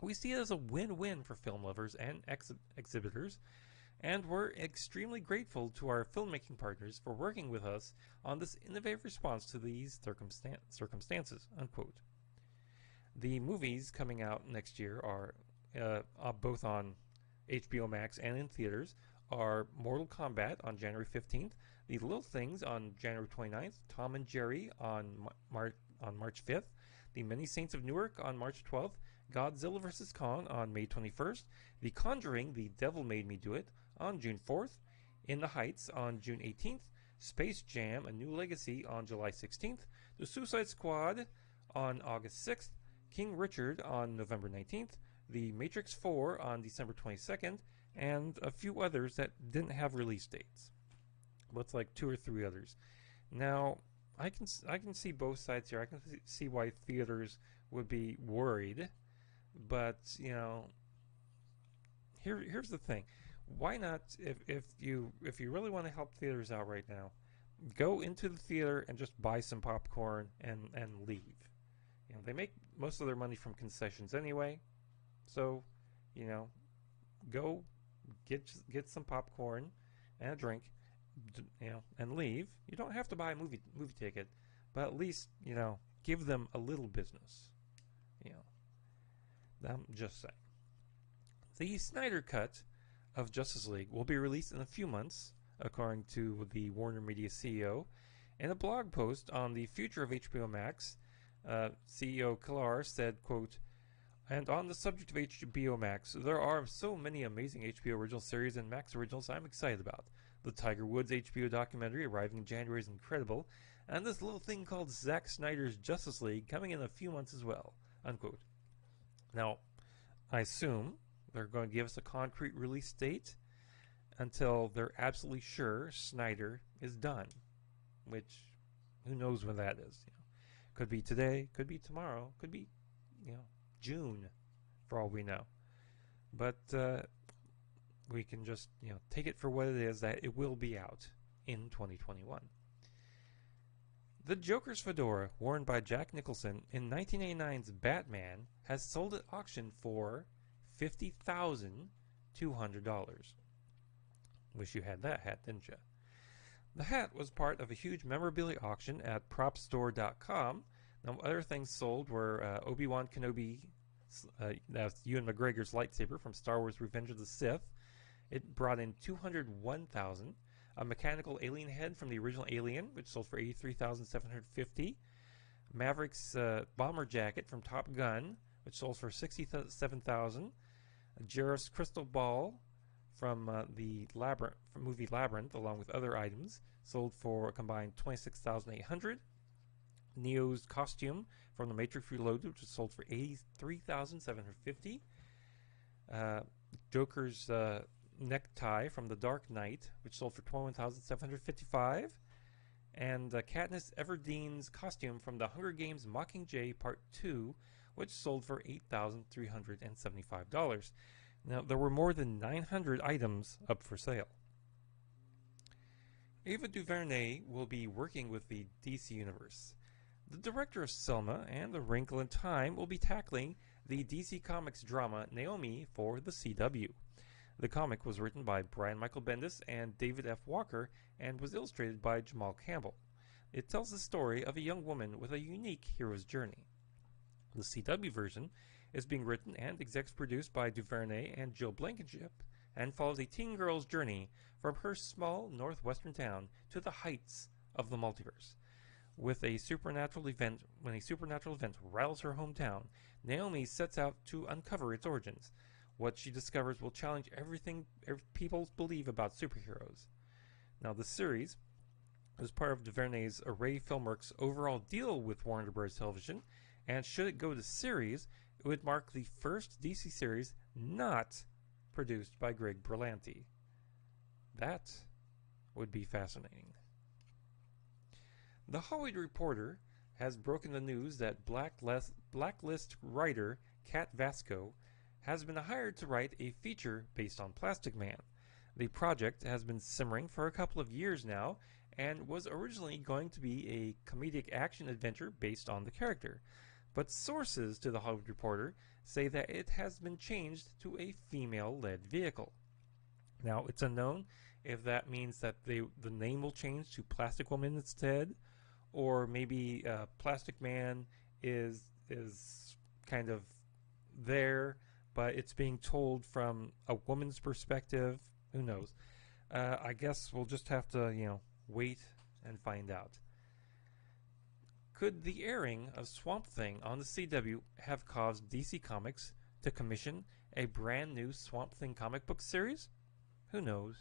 We see it as a win-win for film lovers and exhibitors, and we're extremely grateful to our filmmaking partners for working with us on this innovative response to these circumstances, unquote. The movies coming out next year are both on HBO Max and in theaters are Mortal Kombat on January 15th, The Little Things on January 29th, Tom and Jerry on March 5th, The Many Saints of Newark on March 12th, Godzilla vs. Kong on May 21st, The Conjuring, The Devil Made Me Do It on June 4th, In the Heights on June 18th, Space Jam: A New Legacy on July 16th, The Suicide Squad on August 6th, King Richard on November 19th, The Matrix 4 on December 22nd, and a few others that didn't have release dates. Looks like 2 or 3 others. Now, I can see both sides here. I can see why theaters would be worried, but you know, here's the thing. Why not, if you really want to help theaters out right now, go into the theater and just buy some popcorn and leave. You know, they make most of their money from concessions anyway, so you know, go get some popcorn and a drink, you know, and leave. You don't have to buy a movie ticket, but at least, you know, give them a little business. You know, I'm just saying. The Snyder Cut of Justice League will be released in a few months, according to the Warner Media CEO. In a blog post on the future of HBO Max, CEO Killar said, quote, "And on the subject of HBO Max, there are so many amazing HBO original series and Max originals I'm excited about. The Tiger Woods HBO documentary arriving in January is incredible, and this little thing called Zack Snyder's Justice League coming in a few months as well," unquote. Now, I assume they're going to give us a concrete release date until they're absolutely sure Snyder is done, which who knows when that is. You know, could be today, could be tomorrow, could be, you know, June, for all we know. But we can just, you know, take it for what it is, that it will be out in 2021. The Joker's fedora, worn by Jack Nicholson in 1989's Batman, has sold at auction for $50,200. Wish you had that hat, didn't you? The hat was part of a huge memorabilia auction at propstore.com. Now, other things sold were Obi-Wan Kenobi, that's Ewan McGregor's lightsaber from Star Wars Revenge of the Sith. It brought in $201,000. A mechanical alien head from the original Alien, which sold for $83,750. Maverick's bomber jacket from Top Gun, which sold for $67,000. A Jarrus crystal ball from the movie Labyrinth, along with other items, sold for a combined $26,800. Neo's costume from The Matrix Reloaded, which was sold for $83,750. Joker's necktie from The Dark Knight, which sold for $21,755. And Katniss Everdeen's costume from The Hunger Games Mockingjay Part 2, which sold for $8,375. Now, there were more than 900 items up for sale. Ava DuVernay will be working with the DC Universe. The director of Selma and A Wrinkle in Time will be tackling the DC Comics drama Naomi for the CW. The comic was written by Brian Michael Bendis and David F. Walker and was illustrated by Jamal Campbell. It tells the story of a young woman with a unique hero's journey. The CW version is being written and executive produced by DuVernay and Jill Blankenship and follows a teen girl's journey from her small northwestern town to the heights of the multiverse. When a supernatural event rattles her hometown, Naomi sets out to uncover its origins. What she discovers will challenge everything people believe about superheroes. Now, the series is part of DuVernay's Array Filmworks' overall deal with Warner Bros. Television, and should it go to series, it would mark the first DC series not produced by Greg Berlanti. That would be fascinating. The Hollywood Reporter has broken the news that Blacklist writer Kat Vasco has been hired to write a feature based on Plastic Man. The project has been simmering for a couple of years now and was originally going to be a comedic action adventure based on the character. But sources to the Hollywood Reporter say that it has been changed to a female-led vehicle. Now, it's unknown if that means that the name will change to Plastic Woman instead, or maybe Plastic Man is kind of there, but it's being told from a woman's perspective. Who knows? I guess we'll just have to, wait and find out. Could the airing of Swamp Thing on the CW have caused DC Comics to commission a brand new Swamp Thing comic book series? Who knows?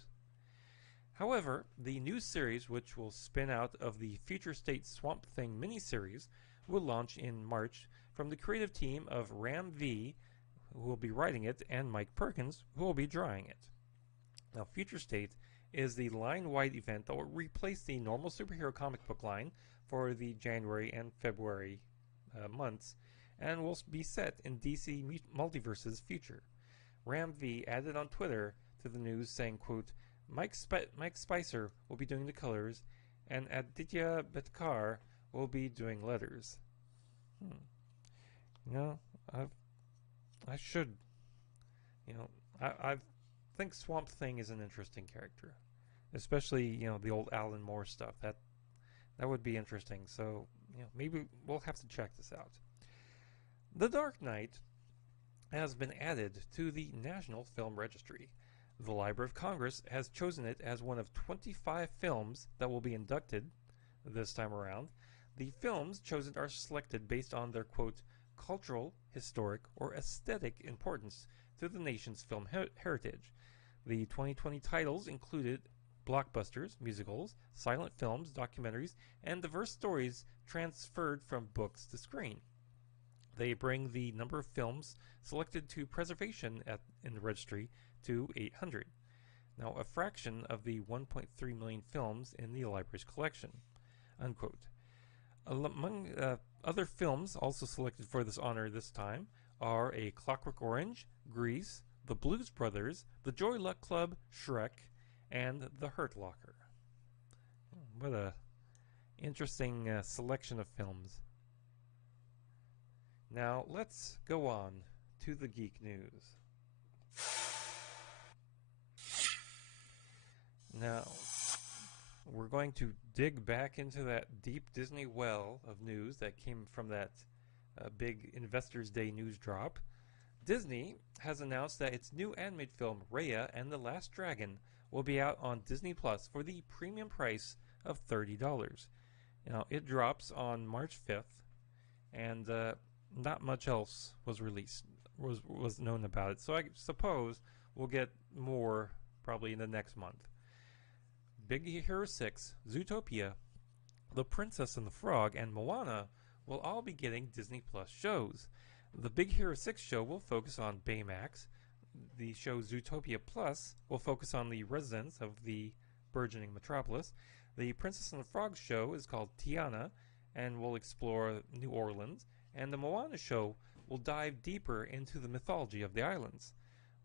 However, the new series, which will spin out of the Future State Swamp Thing miniseries, will launch in March from the creative team of Ram V, who will be writing it, and Mike Perkins, who will be drawing it. Now, Future State is the line-wide event that will replace the normal superhero comic book line for the January and February months, and will be set in DC Multiverse's future. Ram V added on Twitter to the news saying, quote, Mike Spicer will be doing the colors, and Aditya Betkar will be doing letters. I should, I think Swamp Thing is an interesting character, especially the old Alan Moore stuff. That would be interesting. So maybe we'll have to check this out. The Dark Knight has been added to the National Film Registry. The Library of Congress has chosen it as one of 25 films that will be inducted this time around. The films chosen are selected based on their, quote, cultural, historic, or aesthetic importance to the nation's film heritage. The 2020 titles included blockbusters, musicals, silent films, documentaries, and diverse stories transferred from books to screen. They bring the number of films selected to preservation in the registry to 800. Now, a fraction of the 1.3 million films in the library's collection, unquote. Among other films also selected for this honor this time are A Clockwork Orange, Grease, The Blues Brothers, The Joy Luck Club, Shrek, and The Hurt Locker. What a interesting selection of films. Now, let's go on to the geek news. Now, we're going to dig back into that deep Disney well of news that came from that big Investors Day news drop. Disney has announced that its new animated film, Raya and the Last Dragon, will be out on Disney Plus for the premium price of $30. Now, it drops on March 5th, and not much else was released, was known about it. So I suppose we'll get more probably in the next month. Big Hero 6, Zootopia, The Princess and the Frog, and Moana will all be getting Disney Plus shows. The Big Hero 6 show will focus on Baymax. The show Zootopia Plus will focus on the residents of the burgeoning metropolis. The Princess and the Frog show is called Tiana and will explore New Orleans. And the Moana show will dive deeper into the mythology of the islands.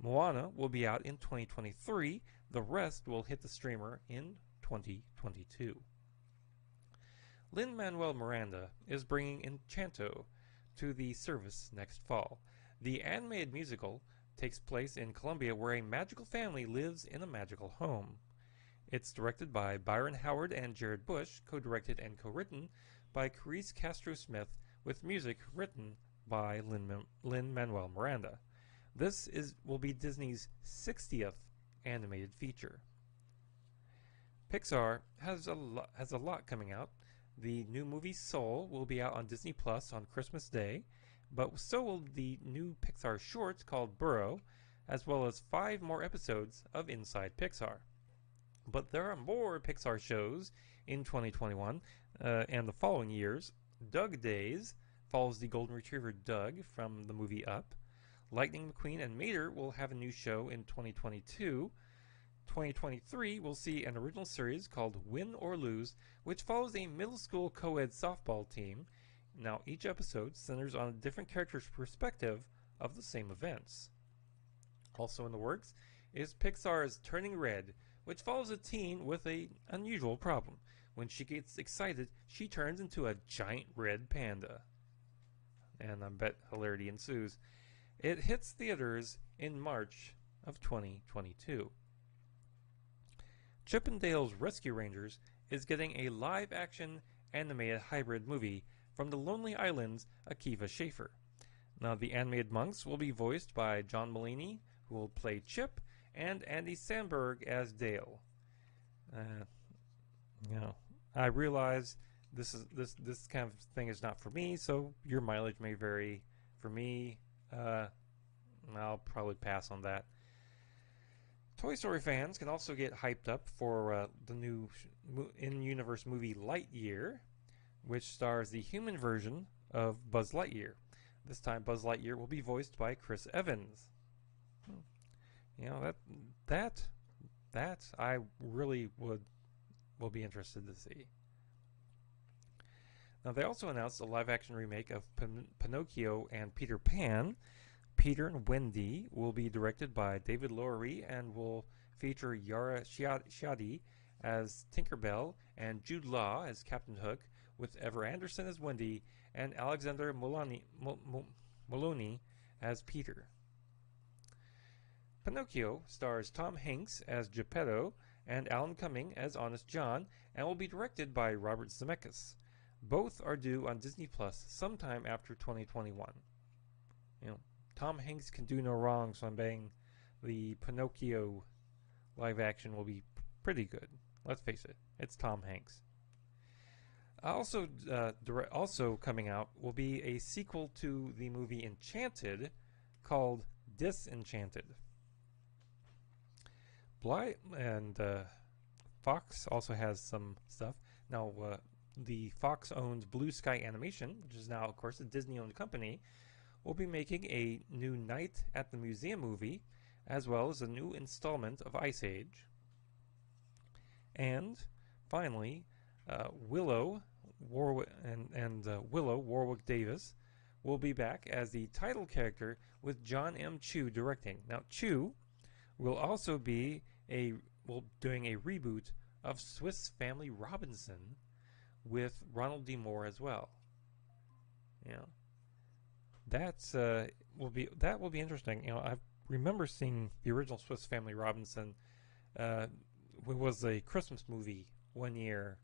Moana will be out in 2023. The rest will hit the streamer in 2022. Lin-Manuel Miranda is bringing Enchanto to the service next fall. The animated musical takes place in Colombia, where a magical family lives in a magical home. It's directed by Byron Howard and Jared Bush, co-directed and co-written by Carice Castro-Smith, with music written by Lin-Manuel Miranda. This will be Disney's 60th animated feature. Pixar has a lot coming out. The new movie Soul will be out on Disney Plus on Christmas Day, but so will the new Pixar short called Burrow, as well as 5 more episodes of Inside Pixar. But there are more Pixar shows in 2021 and the following years. Doug Days follows the golden retriever Doug from the movie Up. Lightning McQueen and Mater will have a new show in 2022. 2023 will see an original series called Win or Lose, which follows a middle school co-ed softball team. Now, each episode centers on a different character's perspective of the same events. Also in the works is Pixar's Turning Red, which follows a teen with an unusual problem. When she gets excited, she turns into a giant red panda. And I bet hilarity ensues. It hits theaters in March of 2022. Chip 'n Dale's Rescue Rangers is getting a live-action animated hybrid movie from the Lonely Island's Akiva Schaffer. Now, the animated monks will be voiced by John Mulaney, who will play Chip, and Andy Samberg as Dale. I realize this kind of thing is not for me, so your mileage may vary. For me, I'll probably pass on that. Toy Story fans can also get hyped up for the new in-universe movie Lightyear, which stars the human version of Buzz Lightyear. This time, Buzz Lightyear will be voiced by Chris Evans. You know, that I really will be interested to see. Now, they also announced a live-action remake of Pinocchio and Peter Pan. Peter and Wendy will be directed by David Lowery and will feature Yara Shadi as Tinkerbell and Jude Law as Captain Hook, with Ever Anderson as Wendy and Alexander Moloney as Peter. Pinocchio stars Tom Hanks as Geppetto and Alan Cumming as Honest John, and will be directed by Robert Zemeckis. Both are due on Disney Plus sometime after 2021. You know, Tom Hanks can do no wrong, so I'm betting the Pinocchio live action will be pretty good. Let's face it, it's Tom Hanks. Also coming out will be a sequel to the movie Enchanted called Disenchanted. Fox also has some stuff. Now, the Fox owns Blue Sky Animation, which is now, of course, a Disney-owned company, will be making a new Night at the Museum movie, as well as a new installment of Ice Age. And finally, Willow Warwick Davis will be back as the title character with John M. Chu directing. Now, Chu will also be doing a reboot of Swiss Family Robinson with Ronald D. Moore as well. You know, that will be interesting. You know, I remember seeing the original Swiss Family Robinson. It was a Christmas movie one year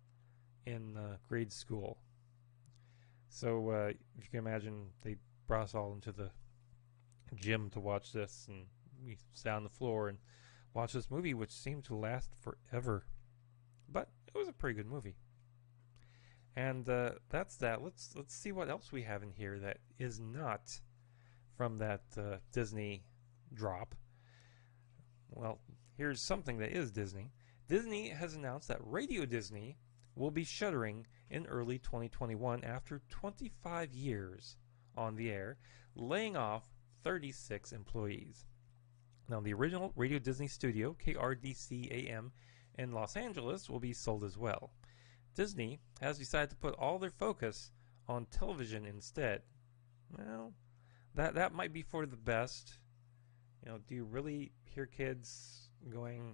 in grade school. So if you can imagine, they brought us all into the gym to watch this, and we sat on the floor and watched this movie, which seemed to last forever. But it was a pretty good movie. And that's that. Let's see what else we have in here that is not from that Disney drop. Well, here's something that is Disney. Disney has announced that Radio Disney will be shuttering in early 2021 after 25 years on the air, laying off 36 employees. Now, the original Radio Disney studio, KRDC-AM, in Los Angeles will be sold as well. Disney has decided to put all their focus on television instead. Well, that might be for the best. You know, do you really hear kids going,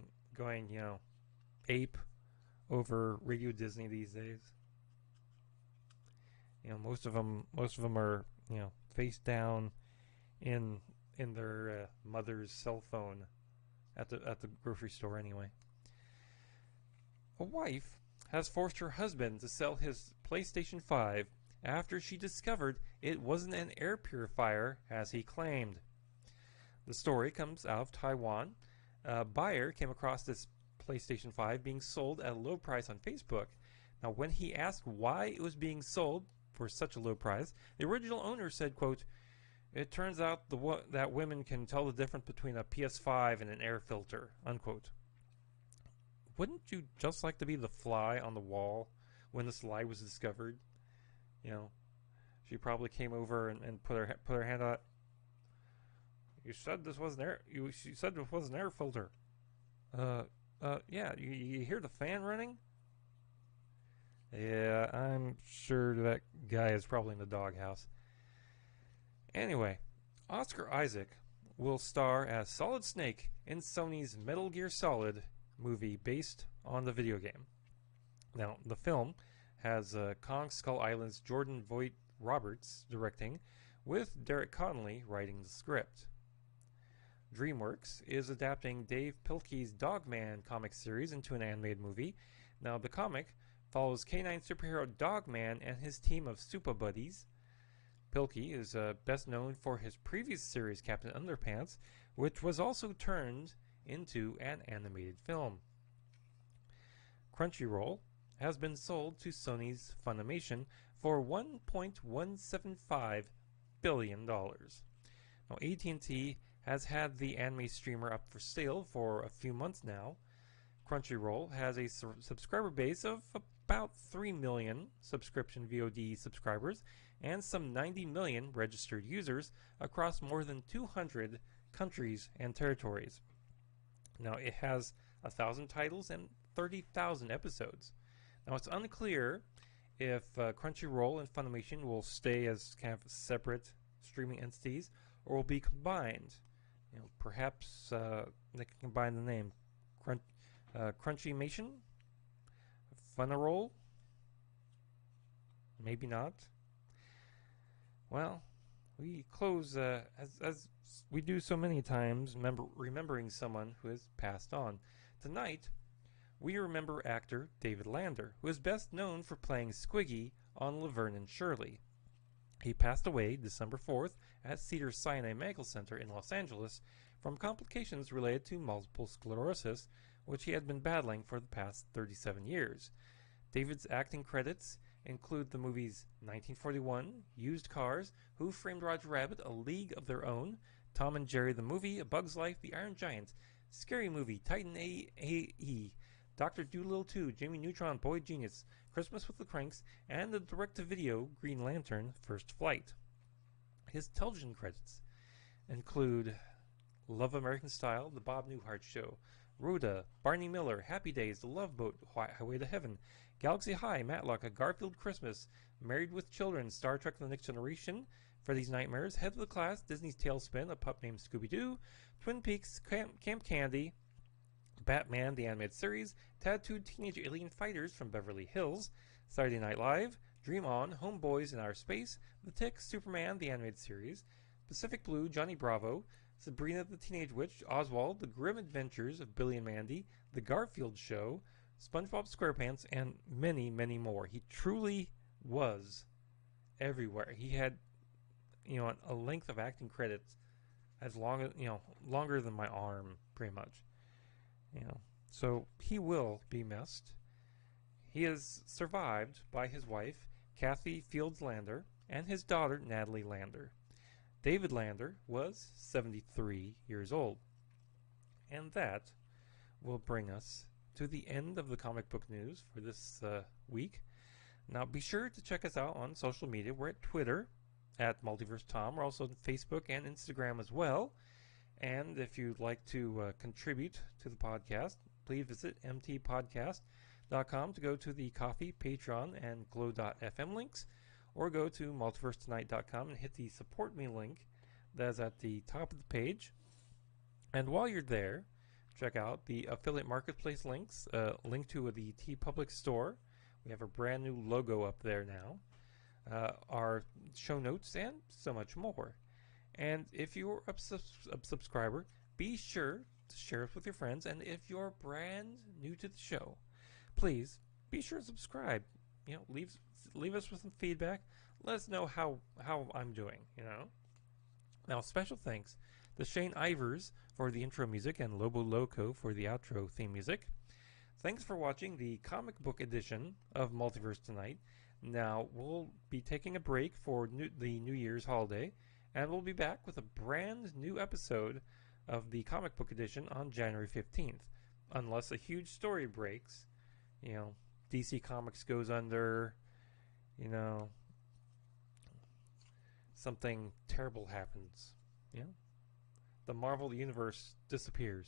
ape over Radio Disney these days? You know, most of them are, face down in their mother's cell phone at the grocery store anyway. A wife has forced her husband to sell his PlayStation 5 after she discovered it wasn't an air purifier as he claimed. The story comes out of Taiwan. A buyer came across this PlayStation 5 being sold at a low price on Facebook. Now, when he asked why it was being sold for such a low price, the original owner said, quote, "It turns out that women can tell the difference between a PS5 and an air filter," unquote. Wouldn't you just like to be the fly on the wall when this lie was discovered? You know, she probably came over and put her hand out. You said this was an air. She said this was an air filter. Yeah. You hear the fan running? Yeah, I'm sure that guy is probably in the doghouse. Anyway, Oscar Isaac will star as Solid Snake in Sony's Metal Gear Solid movie based on the video game. Now, the film has Kong Skull Island's Jordan Voight Roberts directing, with Derek Connolly writing the script. DreamWorks is adapting Dave Pilkey's Dogman comic series into an animated movie. Now, the comic follows canine superhero Dogman and his team of Super Buddies. Pilkey is best known for his previous series, Captain Underpants, which was also turned into an animated film. Crunchyroll has been sold to Sony's Funimation for $1.175 billion. Now, AT&T has had the anime streamer up for sale for a few months now. Crunchyroll has a subscriber base of about 3 million subscription VOD subscribers and some 90 million registered users across more than 200 countries and territories. Now, it has 1,000 titles and 30,000 episodes. Now, it's unclear if Crunchyroll and Funimation will stay as kind of separate streaming entities or will be combined. You know, perhaps they can combine the name Crunchymation, Funroll. Maybe not. Well, we close as we do so many times, remembering someone who has passed on. Tonight, we remember actor David Lander, who is best known for playing Squiggy on Laverne and Shirley. He passed away December 4th at Cedars-Sinai Medical Center in Los Angeles from complications related to multiple sclerosis, which he had been battling for the past 37 years. David's acting credits include the movies 1941, Used Cars, Who Framed Roger Rabbit, A League of Their Own, Tom and Jerry the Movie, A Bug's Life, The Iron Giant, Scary Movie, Titan A.E., Dr. Dolittle 2, Jimmy Neutron, Boy Genius, Christmas with the Cranks, and the direct-to-video Green Lantern First Flight. His television credits include Love American Style, The Bob Newhart Show, Rhoda, Barney Miller, Happy Days, The Love Boat, Highway to Heaven, Galaxy High, Matlock, A Garfield Christmas, Married with Children, Star Trek The Next Generation, Freddy's Nightmares, Head of the Class, Disney's Tailspin, A Pup Named Scooby-Doo, Twin Peaks, Camp Candy, Batman the Animated Series, Tattooed Teenage Alien Fighters from Beverly Hills, Saturday Night Live, Dream On, Homeboys in Outer Space, The Tick, Superman the Animated Series, Pacific Blue, Johnny Bravo, Sabrina the Teenage Witch, Oswald, The Grim Adventures of Billy and Mandy, The Garfield Show, SpongeBob SquarePants, and many, many more. He truly was everywhere. He had, a length of acting credits as long as, longer than my arm, pretty much. So he will be missed. He is survived by his wife, Kathy Fields Lander, and his daughter, Natalie Lander. David Lander was 73 years old. And that will bring us to the end of the comic book news for this week. Now, be sure to check us out on social media. We're at Twitter, at Multiverse Tom. We're also on Facebook and Instagram as well. And if you'd like to contribute to the podcast, please visit mtpodcast.com to go to the Coffee, Patreon, and Glow.fm links, or go to multiversetonight.com and hit the Support Me link that's at the top of the page. And while you're there, check out the affiliate marketplace links, link to the TeePublic store. We have a brand new logo up there now, our show notes, and so much more. And if you're a subscriber, be sure to share us with your friends. And if you're brand new to the show, please be sure to subscribe. Leave us with some feedback. Let us know how I'm doing. Now, special thanks to Shane Ivers for the intro music and Lobo Loco for the outro theme music. Thanks for watching the comic book edition of Multiverse Tonight. Now, we'll be taking a break for the New Year's holiday, and we'll be back with a brand new episode of the comic book edition on January 15th. Unless a huge story breaks, DC Comics goes under, something terrible happens, the Marvel Universe disappears,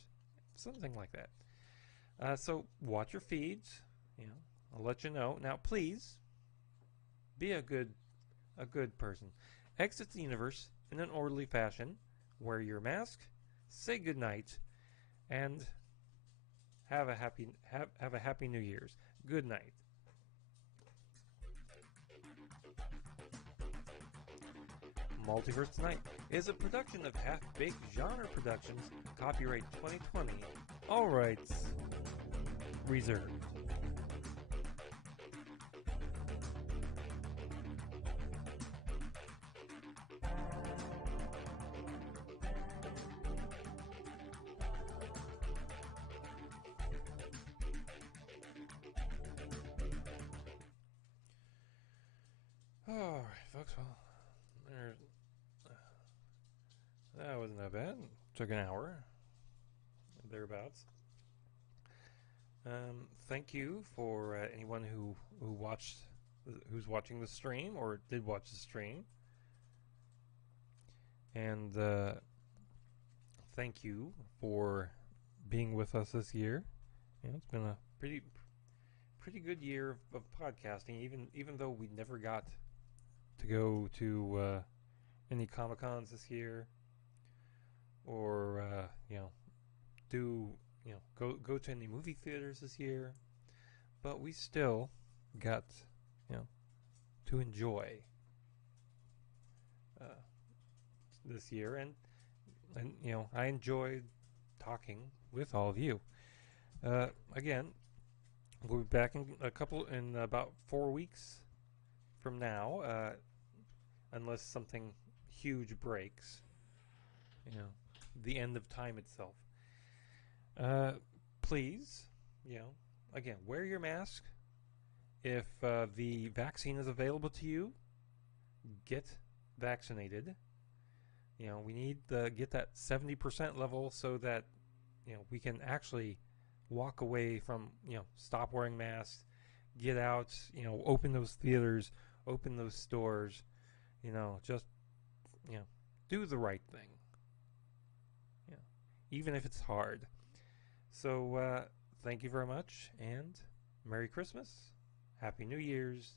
something like that. So watch your feeds, I'll let you know. Now, please be a good person. Exit the universe in an orderly fashion. Wear your mask. Say goodnight, and have a happy New Year's. Good night. Multiverse Tonight is a production of Half-Baked Genre Productions, copyright 2020, all rights reserved. Alright, folks, well, that wasn't that bad. Took an hour, thereabouts. Thank you for anyone who's watching the stream or did watch the stream, and thank you for being with us this year. It's been a pretty good year of podcasting, even though we never got to go to any Comic-Cons this year, or go to any movie theaters this year, but we still got to enjoy this year, and I enjoyed talking with all of you. Again, we'll be back in about 4 weeks from now, unless something huge breaks, the end of time itself. Please, again, wear your mask. If the vaccine is available to you, get vaccinated. We need to get that 70% level so that we can actually walk away from stop wearing masks, get out, open those theaters, open those stores, just do the right thing, even if it's hard. So thank you very much, and Merry Christmas, Happy New Year's,